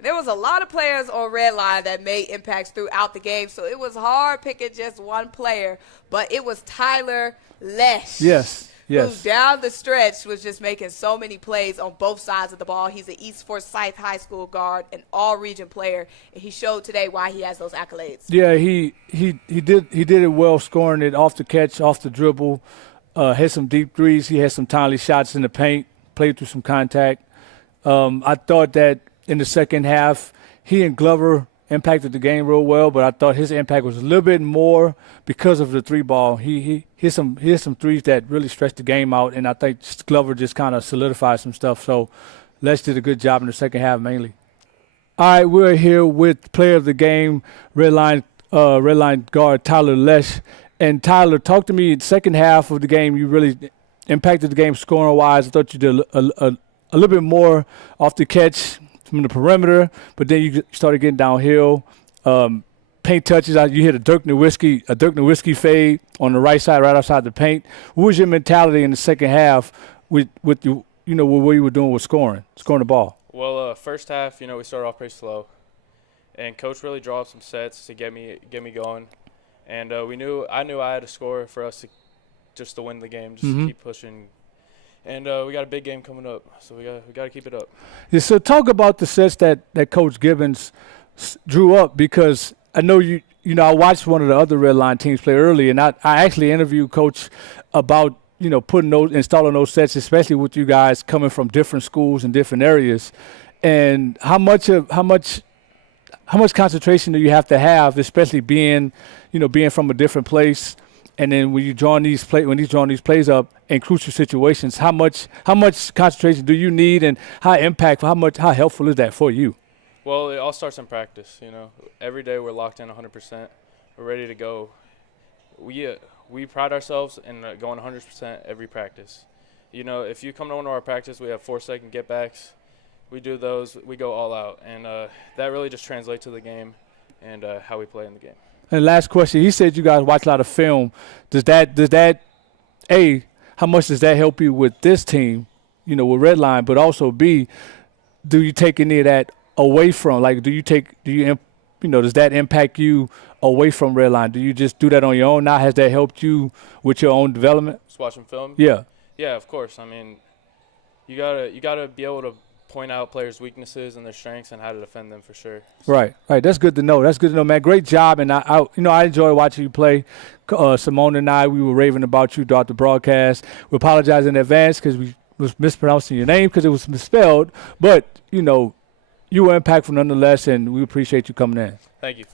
And there was a lot of players on Redline that made impacts throughout the game, so it was hard picking just one player. But it was Tyler Lesch. Yes. Who down the stretch was just making so many plays on both sides of the ball. He's an East Forsyth High School guard, an all-region player, and he showed today why he has those accolades. Yeah, he did it well, scoring it off the catch, off the dribble, hit some deep threes. He had some timely shots in the paint, played through some contact. I thought that in the second half, he and Glover impacted the game real well, but I thought his impact was a little bit more because of the three ball. He hit some threes that really stretched the game out, and I think Glover just kind of solidified some stuff. So Lesch did a good job in the second half mainly. All right, we're here with player of the game, Redline guard Tyler Lesch. And Tyler, talk to me in the second half of the game. You really impacted the game scoring-wise. I thought you did a little bit more off the catch from the perimeter, but then you started getting downhill. Paint touches, you hit a Dirk Nowitzki fade on the right side, right outside the paint. What was your mentality in the second half with what you were doing with scoring the ball? Well, first half, we started off pretty slow, and coach really drew up some sets to get me going, and I knew I had to score for us to win the game, to keep pushing. And we got a big game coming up, so we got to keep it up. Yeah, so talk about the sets that Coach Gibbons drew up, because I know I watched one of the other Redline teams play early, and I actually interviewed Coach about installing those sets, especially with you guys coming from different schools and different areas, and how much concentration do you have to have, especially being from a different place. And then when he's drawing these plays up in crucial situations, how much concentration do you need, and how helpful is that for you? Well, it all starts in practice. Every day we're locked in 100%. We're ready to go. We pride ourselves in going 100% every practice. If you come to one of our practices, we have 4-second get backs. We do those. We go all out, and that really just translates to the game and how we play in the game. And last question, he said you guys watch a lot of film. Does that how much does that help you with this team, with Redline, but also B, do you take any of that away from, does that impact you away from Redline? Do you just do that on your own now? Has that helped you with your own development? Just watching film? Yeah. Yeah, of course. I mean, you gotta be able to point out players' weaknesses and their strengths and how to defend them for sure. So. Right. That's good to know. Man. Great job, and I enjoy watching you play. Symone and I, we were raving about you throughout the broadcast. We apologize in advance because we was mispronouncing your name because it was misspelled, but you were impactful nonetheless, and we appreciate you coming in. Thank you.